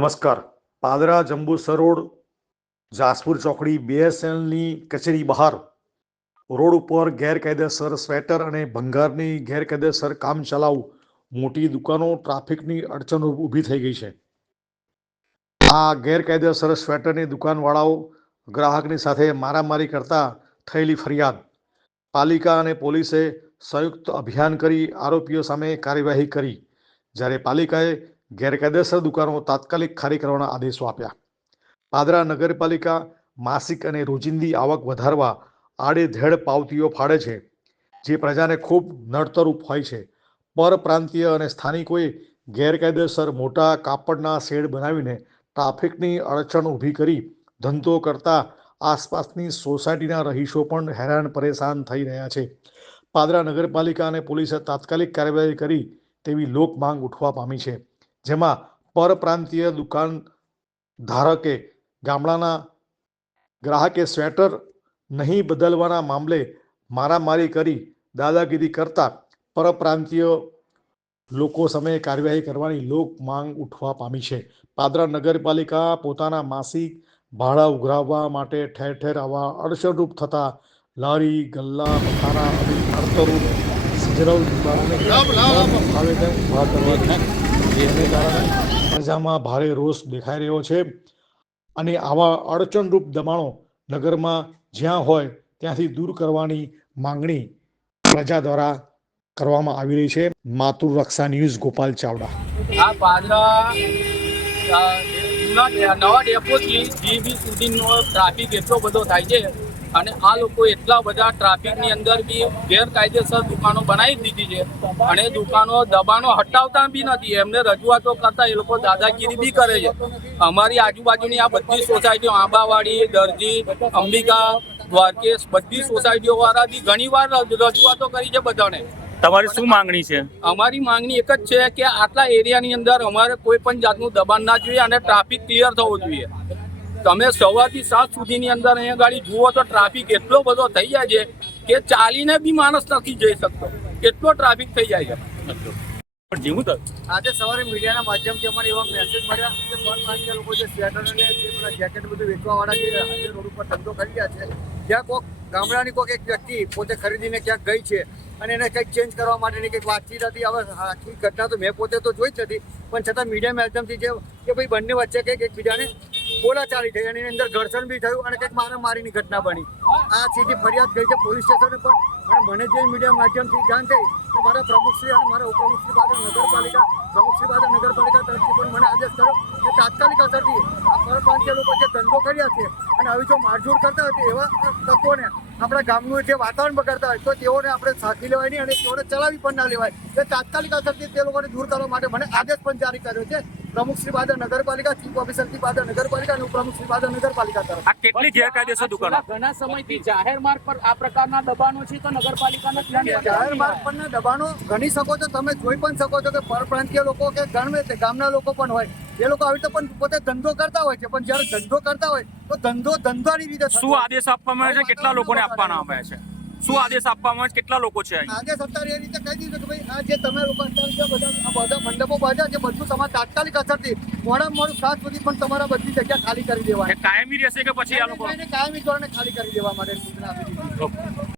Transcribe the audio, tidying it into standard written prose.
નમસ્કાર. પાદરા જંબુસર રોડ જાસપુર ચોકડી BSNLની કચેરી બહાર રોડ ઉપર ગેરકાયદેસર સ્વેટર અને ભંગારની ગેરકાયદેસર કામ ચલાઉ મોટી દુકાનો ટ્રાફિકની અડચણ ઊભી થઈ ગઈ છે. આ ગેરકાયદેસર સ્વેટરની દુકાનવાળાઓ ગ્રાહકની સાથે મારામારી કરતા થયેલી ફરિયાદ. પાલિકા અને પોલીસે સંયુક્ત અભિયાન કરી આરોપીઓ સામે કાર્યવાહી કરી, જ્યારે પાલિકાએ ગેરકાયદેસર દુકાનો તાત્કાલિક ખાલી કરવાના આદેશો આપ્યા. પાદરા નગરપાલિકા માસિક અને રોજિંદી આવક વધારવા આડેધડ પાવતીઓ ફાળે છે, જે પ્રજાને ખૂબ નડતરરૂપ હોય છે. પરપ્રાંતીય અને સ્થાનિકોએ ગેરકાયદેસર મોટા કાપડના શેડ બનાવીને ટ્રાફિકની અડચણ ઊભી કરી ધંધો કરતા આસપાસની સોસાયટીના રહીશો પણ હેરાન પરેશાન થઈ રહ્યા છે. પાદરા નગરપાલિકા અને પોલીસે તાત્કાલિક કાર્યવાહી કરી તેવી લોક માંગ ઉઠવા પામી છે, જેમાં પરપ્રાંતીય દુકાન ધારકે ગામડાના ગ્રાહકે સ્વેટર નહીં બદલવાના મામલે મારામારી કરી દાદાગીરી કરતા પરપ્રાંતીય લોકો સામે કાર્યવાહી કરવાની લોક માંગ ઉઠવા પામી છે. પાદરા નગરપાલિકા પોતાના માસિક ભાડા ઉઘરાવવા માટે ઠેર ઠેર આવા અડચણરૂપ થતા લારી ગલ્લા મખાના અને નડતરરૂપ સિઝનલ દુકાનોને ભાવે તેમ ઊભા કરવાની જેને કારણે પ્રજામાં ભારે રોષ દેખાઈ રહ્યો છે અને આવા અડચણરૂપ દબાણો નગરમાં જ્યાં હોય ત્યાંથી દૂર કરવાની માંગણી પ્રજા દ્વારા કરવામાં આવી રહી છે. માતૃરક્ષા ન્યૂઝ, ગોપાલ ચાવડા. આ પાદરા નવા ડેપોથી જીબી સુધીનો ટ્રાફિક એટલો બધો થાય છે અને આ લોકો એટલા બધા ટ્રાફિકની અંદર બી ગેરકાયદેસર દુકાનો બનાવી દીધી છે અને દુકાનો દબાણો હટાવતા બી નથી. એમને રજૂઆતો કરતા એ લોકો દાદાગીરી બી કરે છે. અમારી આજુબાજુની આ બધી સોસાયટીઓ આંબાવાડી, દરજી, અંબિકા, દ્વારકેશ બધી સોસાયટીઓ વાળા બી ઘણી વાર રજૂઆતો કરી છે બધાને. તમારી શું માંગણી છે? અમારી માંગણી એક જ છે કે આટલા એરિયાની અંદર અમારે કોઈ પણ જાતનું દબાણ ના જોઈએ અને ટ્રાફિક ક્લિયર થવો જોઈએ. તમે સવારથી 7 સુધીની અંદર અહીંયા ગાડી જુઓ તો ટ્રાફિક એટલો બધો થઈ જાય છે કે ચાલીને બી માણસ નથી જઈ શકતો, એટલો ટ્રાફિક થઈ જાય છે. આજે સવારે મીડિયાના માધ્યમથી અમને એવા મેસેજ મળ્યા કે પરપ્રાંતીય લોકો જે સ્વેટર અને જે બધા જેકેટ બધું વેચવાવાળા જે આજે રોડ ઉપર ધંધો કરી રહ્યા છે, જ્યાં કોઈક ગામડાની કોઈક એક વ્યક્તિ પોતે ખરીદીને ક્યાંક ગઈ છે અને એને કંઈક ચેન્જ કરવા માટેની કંઈક વાતચીત હતી. હવે આખી ઘટના તો મેં પોતે તો જોઈ જ નથી, પણ છતાં મીડિયા માધ્યમથી જે કે ભાઈ બંને વચ્ચે કંઈક એકબીજાને બોલાચાલી થઈ અને એની અંદર ઘર્ષણ બી થયું અને કંઈક મારામારીની ઘટના બની. આ સીધી ફરિયાદ ગઈ છે પોલીસ સ્ટેશને પણ. અને મને જે મીડિયા માધ્યમથી જાણ થઈ તો મારા પ્રમુખશ્રી અને મારા ઉપપ્રમુખશ્રી પાદરા નગરપાલિકા પ્રમુખશ્રી પાદરા નગરપાલિકા તરફથી પણ મને આદેશ કર્યો કે તાત્કાલિક અસરથી આ પરપ્રાંતીય લોકો જે ધંધો કર્યા છે અને આવી જો મારઝૂડ કરતા હોય તો એવા તત્વોને આપણા ગામનું જે વાતાવરણ બગાડતા હોય તો તેઓને આપણે સાથી લેવાય નહીં અને તેઓને ચલાવી પણ ના લેવાય. એ તાત્કાલિક અસરથી તે લોકોને દૂર કરવા માટે મને આદેશ પણ જારી કર્યો છે પ્રમુખશ્રી પાદરા નગરપાલિકા, ચીફ ઓફિસરથી પાદરા નગરપાલિકા અને ઉપપ્રમુખશ્રી પાદરા નગરપાલિકા તરફ. આ કેટલી ગેરકાયદેસર દુકાનો? ઘણા સમયથી જાહેર માર્ગ પર આ પ્રકારના દબાણો છે તો નગરપાલિકાના જાહેર માર્ગ પરના દબાણો ગણી શકો છો, તમે જોઈ પણ શકો છો કે પરપ્રાંતીય લોકો કે ગણવે તે ગામના લોકો પણ હોય, એ લોકો આવી રીતે પણ પોતે ધંધો કરતા હોય છે, પણ જ્યારે ધંધો કરતા હોય તો ધંધાની રીતે શું આદેશ આપવામાં આવે છે? કેટલા લોકોને આપવાના આવ્યા છે? શું આદેશ આપવામાં આવે છે? કેટલા લોકો છે? આદેશ અત્યારે એ રીતે કહી દીધું કે ભાઈ આ જે તમે લોકો અત્યારે બધા મંડપો બાંધ્યા છે બધું તમારે તાત્કાલિક અસરથી મોડામાં મોડું 7 સુધી પણ તમારા બધી જગ્યા ખાલી કરી દેવાની. કાયમી રહેશે કે પછી આ લોકો કાયમી ધોરણે ખાલી કરી દેવા માટે સૂચના આપી દીધી.